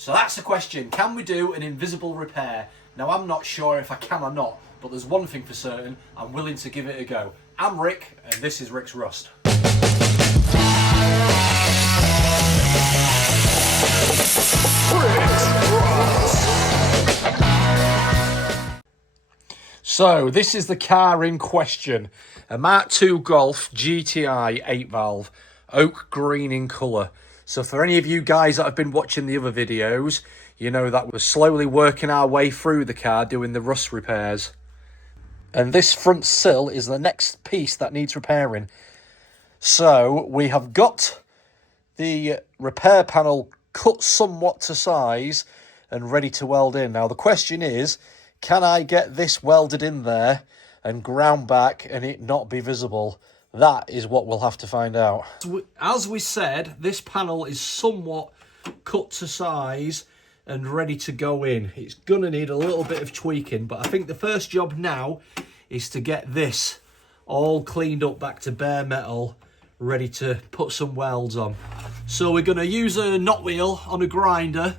So that's the question, can we do an invisible repair? Now I'm not sure if I can or not, but there's one thing for certain, I'm willing to give it a go. I'm Rick, and this is Rick's Rust. So this is the car in question, a Mark II Golf GTI 8 valve, oak green in colour. So for any of you guys that have been watching the other videos, you know that we're slowly working our way through the car doing the rust repairs. And this front sill is the next piece that needs repairing. So we have got the repair panel cut somewhat to size and ready to weld in. Now the question is, can I get this welded in there and ground back and it not be visible? That is what we'll have to find out. As we said, this panel is somewhat cut to size and ready to go in. It's going to need a little bit of tweaking, but I think the first job now is to get this all cleaned up back to bare metal, ready to put some welds on. So we're going to use a knot wheel on a grinder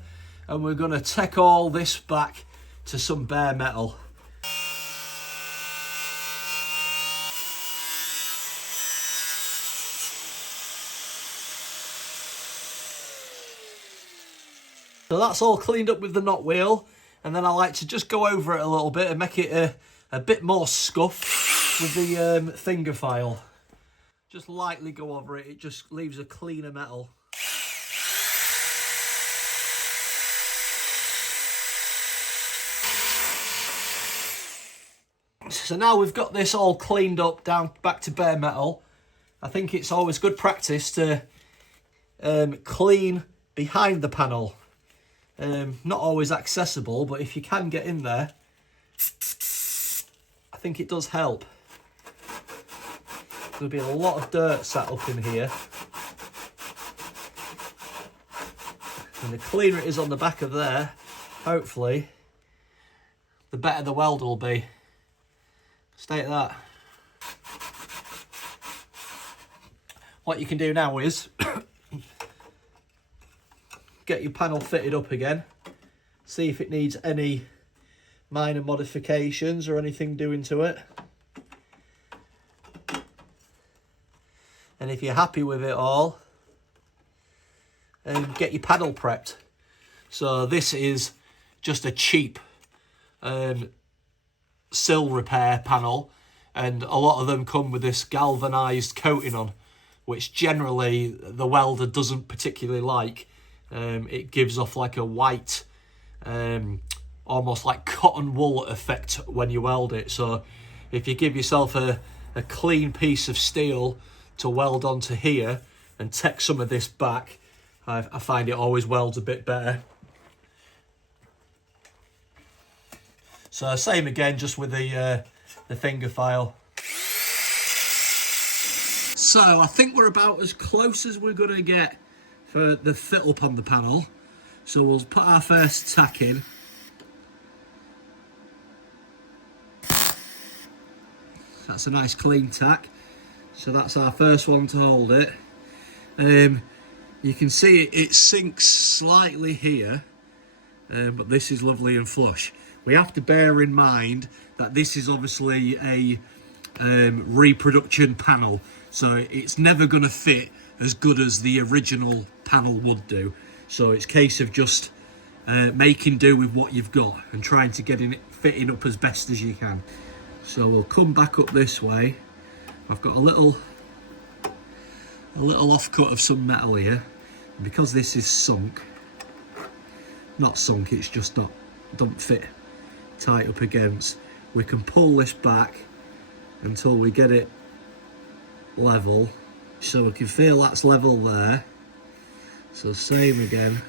and we're going to take all this back to some bare metal. So that's all cleaned up with the knot wheel, and then I like to just go over it a little bit and make it a bit more scuff with the finger file. Just lightly go over it, it just leaves a cleaner metal. So now we've got this all cleaned up down back to bare metal, I think it's always good practice to clean behind the panel. Not always accessible, but if you can get in there, I think it does help. There'll be a lot of dirt sat up in here. And the cleaner it is on the back of there, hopefully, the better the weld will be. State that. What you can do now is get your panel fitted up again, see if it needs any minor modifications or anything doing to it. And if you're happy with it all, get your panel prepped. So this is just a cheap sill repair panel, and a lot of them come with this galvanized coating on, which generally the welder doesn't particularly like. It gives off like a white, almost like cotton wool effect when you weld it. So if you give yourself a clean piece of steel to weld onto here and take some of this back, I find it always welds a bit better. So same again, just with the finger file. So I think we're about as close as we're going to get for the fit up on the panel. So we'll put our first tack in. That's a nice clean tack. So that's our first one to hold it. You can see it sinks slightly here, but this is lovely and flush. We have to bear in mind that this is obviously a reproduction panel, so it's never going to fit as good as the original panel would do. So it's a case of just making do with what you've got and trying to get it fitting up as best as you can. So we'll come back up this way. I've got a little offcut of some metal here, and because this is sunk, not sunk, it's just don't fit tight up against, we can pull this back until we get it level, so we can feel that's level there. So same again,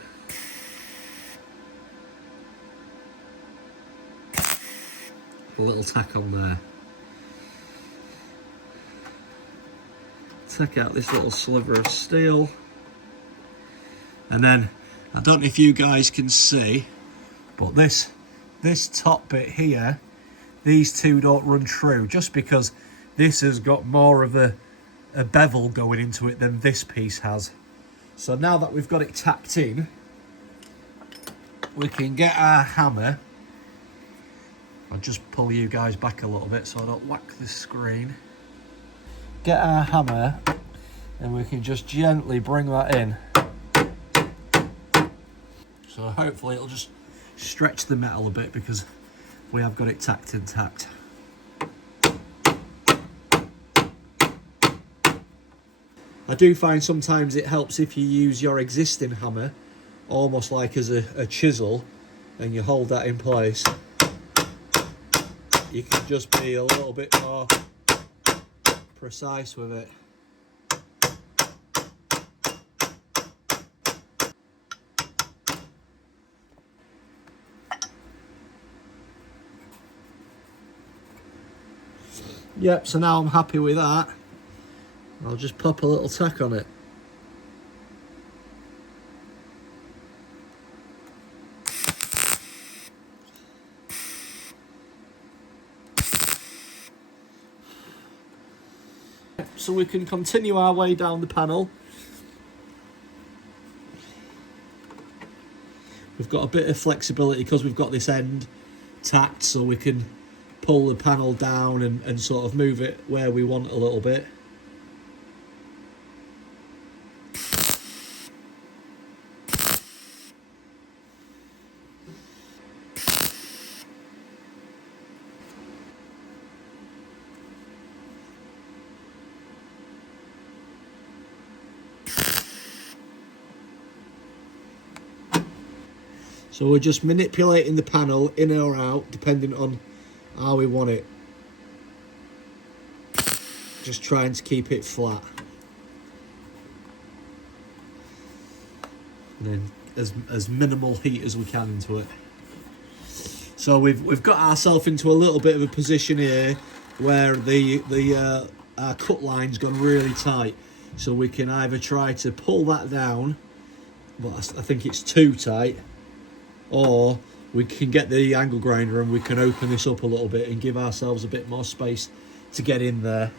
a little tack on there. Take out this little sliver of steel, and then I don't know if you guys can see, but this top bit here, these two don't run true, just because this has got more of a bevel going into it than this piece has. So now that we've got it tacked in, we can get our hammer. I'll just pull you guys back a little bit so I don't whack the screen. Get our hammer and we can just gently bring that in. So hopefully it'll just stretch the metal a bit because we have got it tacked intact. I do find sometimes it helps if you use your existing hammer almost like as a chisel and you hold that in place. You can just be a little bit more precise with it. Yep, so now I'm happy with that. I'll just pop a little tack on it. So we can continue our way down the panel. We've got a bit of flexibility because we've got this end tacked, so we can pull the panel down and sort of move it where we want a little bit. So we're just manipulating the panel in or out depending on how we want it. Just trying to keep it flat. And then as minimal heat as we can into it. So we've got ourselves into a little bit of a position here where our cut line's gone really tight. So we can either try to pull that down, but I think it's too tight, or we can get the angle grinder and we can open this up a little bit and give ourselves a bit more space to get in there.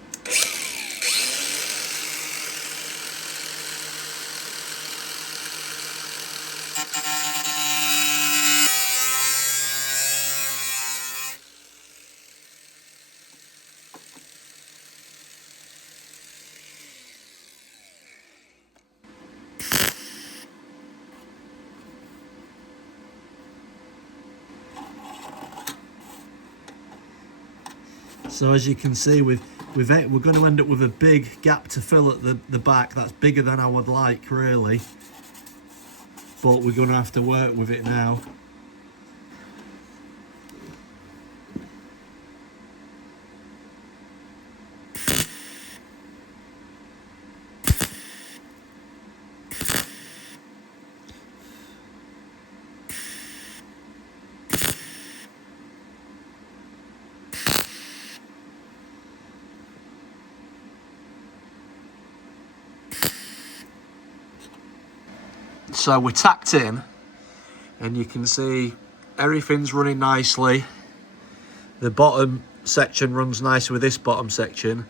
So as you can see, we're going to end up with a big gap to fill at the back. That's bigger than I would like, really. But we're going to have to work with it now. So we're tacked in, and you can see everything's running nicely. The bottom section runs nicely with this bottom section,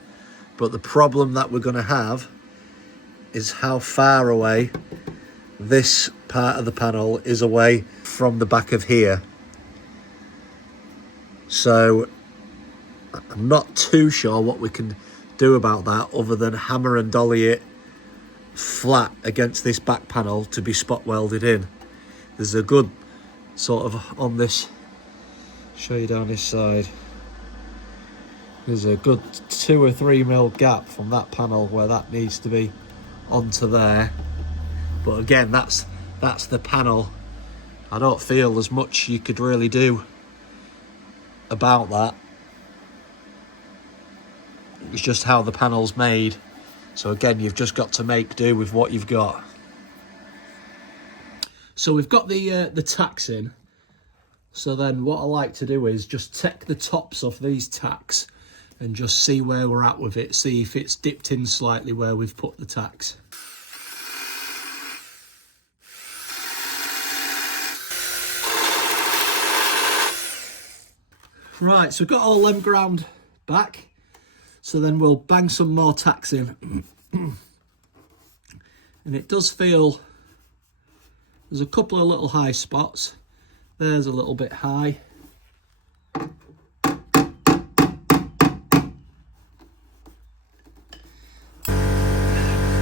but the problem that we're going to have is how far away this part of the panel is away from the back of here. So I'm not too sure what we can do about that other than hammer and dolly it flat against this back panel to be spot welded in. There's a good sort of on this, show you down this side, there's a good 2 or 3 mil gap from that panel where that needs to be onto there. But again, that's the panel. I don't feel there's much you could really do about that. It's just how the panel's made. So again, you've just got to make do with what you've got. So we've got the tacks in. So then what I like to do is just take the tops off these tacks and just see where we're at with it. See if it's dipped in slightly where we've put the tacks. Right, so we've got all them ground back. So then we'll bang some more tacks in. And it does feel, there's a couple of little high spots, There's a little bit high.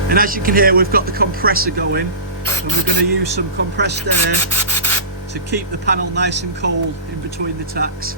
And as you can hear, we've got the compressor going, and we're going to use some compressed air to keep the panel nice and cold in between the tacks.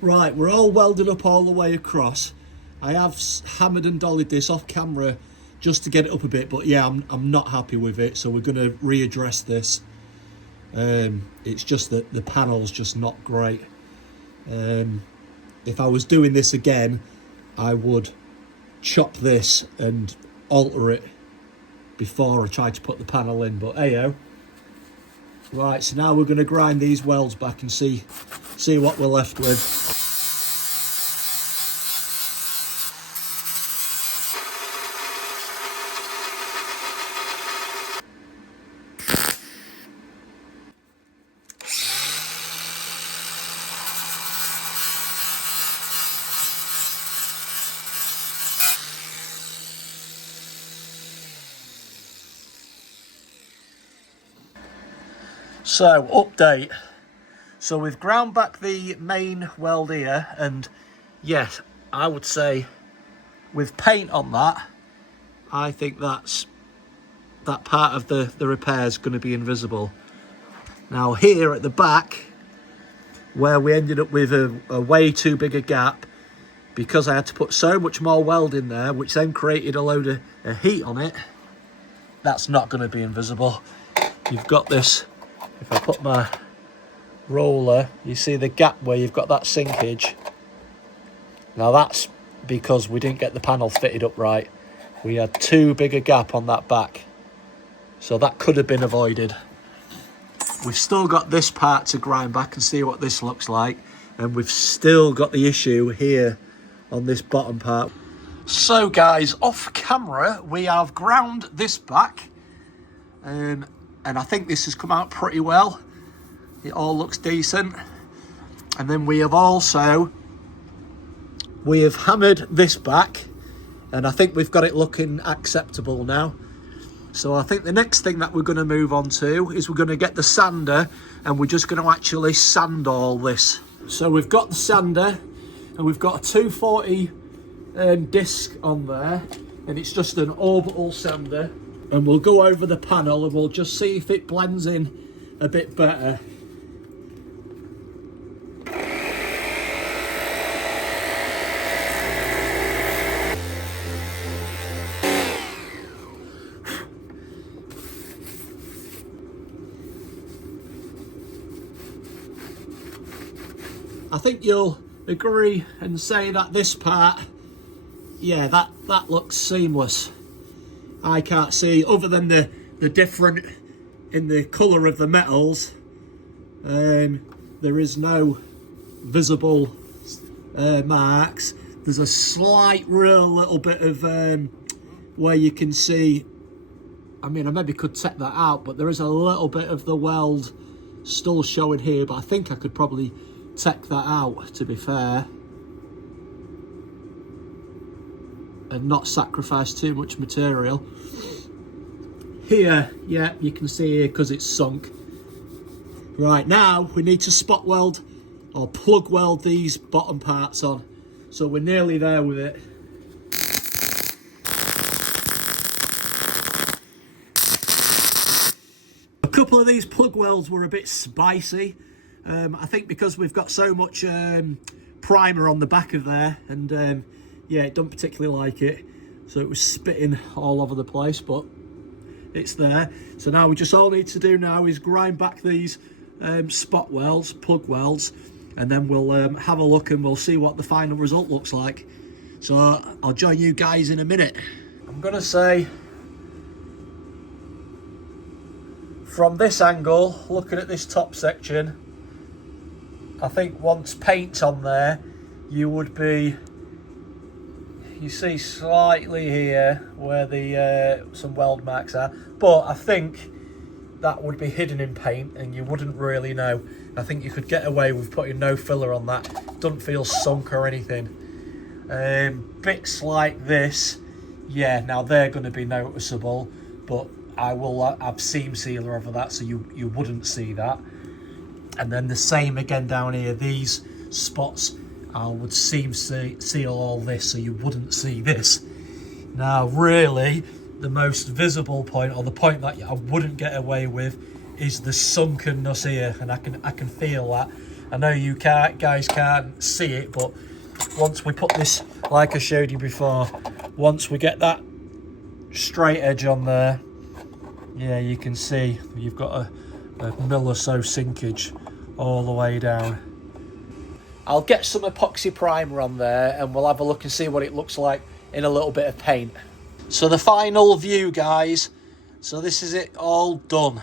Right, we're all welded up all the way across. I have hammered and dollied this off camera just to get it up a bit, but yeah, I'm not happy with it, so we're going to readdress this. It's just that the panel's just not great. If I was doing this again, I would chop this and alter it before I tried to put the panel in, but heyo. Right, so now we're going to grind these welds back and see what we're left with. So, update. So we've ground back the main weld here, and yes, I would say with paint on that, I think that part of the repair is going to be invisible. Now here at the back, where we ended up with a way too big a gap, because I had to put so much more weld in there, which then created a load of heat on it, that's not going to be invisible. You've got this. If I put my roller, you see the gap where you've got that sinkage. Now that's because we didn't get the panel fitted up right. We had too big a gap on that back, so that could have been avoided. We've still got this part to grind back and see what this looks like, and we've still got the issue here on this bottom part. So guys, off camera we have ground this back, and I think this has come out pretty well. It all looks decent. And then we have hammered this back, and I think we've got it looking acceptable now. So I think the next thing that we're going to move on to is we're going to get the sander, and we're just going to actually sand all this. So we've got the sander, and we've got a 240 disc on there, and it's just an orbital sander. And we'll go over the panel and we'll just see if it blends in a bit better. I think you'll agree and say that this part, yeah, that looks seamless. I can't see, other than the different in the colour of the metals, there is no visible marks. There's a slight real little bit of where you can see, I mean I maybe could take that out, but there is a little bit of the weld still showing here, but I think I could probably take that out, to be fair, and not sacrifice too much material. Here, yeah, you can see here because it's sunk. Right, now we need to spot weld or plug weld these bottom parts on. So we're nearly there with it. A couple of these plug welds were a bit spicy. I think because we've got so much primer on the back of there, and yeah, it don't particularly like it, so it was spitting all over the place, but it's there. So now we just all need to do now is grind back these spot welds, plug welds, and then we'll have a look and we'll see what the final result looks like. So I'll join you guys in a minute. I'm gonna say from this angle, looking at this top section, I think once paint's on there, you would be, you see slightly here where the some weld marks are, but I think that would be hidden in paint and you wouldn't really know. I think you could get away with putting no filler on that. Doesn't feel sunk or anything. Bits like this, yeah, now they're going to be noticeable, but I will have seam sealer over that, so you wouldn't see that. And then the same again down here, these spots, I would seam seal all this, so you wouldn't see this. Now really, the most visible point, or the point that I wouldn't get away with, is the sunkenness here, and I can feel that. I know you guys can't see it, but once we put this, like I showed you before, once we get that straight edge on there, yeah, you can see you've got a mil or so sinkage all the way down. I'll get some epoxy primer on there and we'll have a look and see what it looks like in a little bit of paint. So the final view, guys, so this is it all done.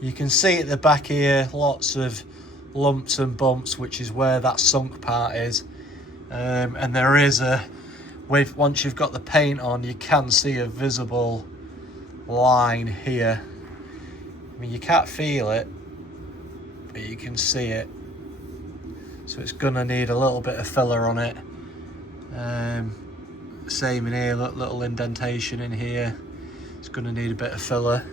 You can see at the back here lots of lumps and bumps, which is where that sunk part is, and there is once you've got the paint on, you can see a visible line here. I mean, you can't feel it, but you can see it, so it's gonna need a little bit of filler on it. Same in here, look, little indentation in here, it's gonna need a bit of filler.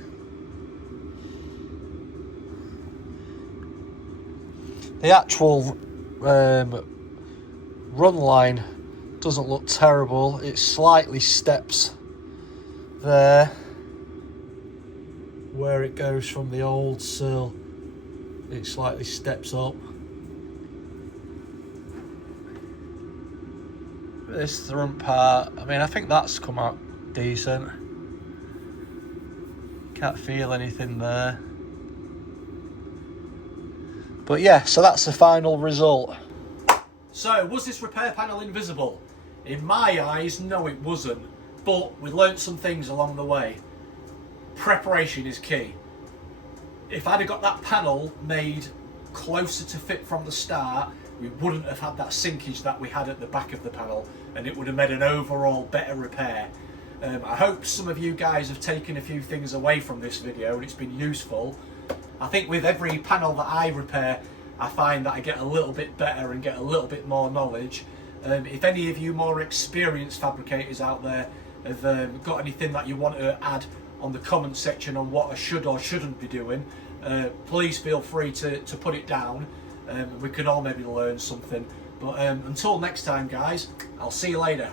The actual run line doesn't look terrible. It slightly steps there where it goes from the old sill. It slightly steps up. This front part, I mean, I think that's come out decent. Can't feel anything there. But yeah, so that's the final result. So, was this repair panel invisible? In my eyes, no it wasn't. But we learnt some things along the way. Preparation is key. If I'd have got that panel made closer to fit from the start, we wouldn't have had that sinkage that we had at the back of the panel, and it would have made an overall better repair. I hope some of you guys have taken a few things away from this video and it's been useful. I think with every panel that I repair, I find that I get a little bit better and get a little bit more knowledge. If any of you more experienced fabricators out there have got anything that you want to add on the comment section on what I should or shouldn't be doing, please feel free to put it down. We can all maybe learn something. But until next time, guys, I'll see you later.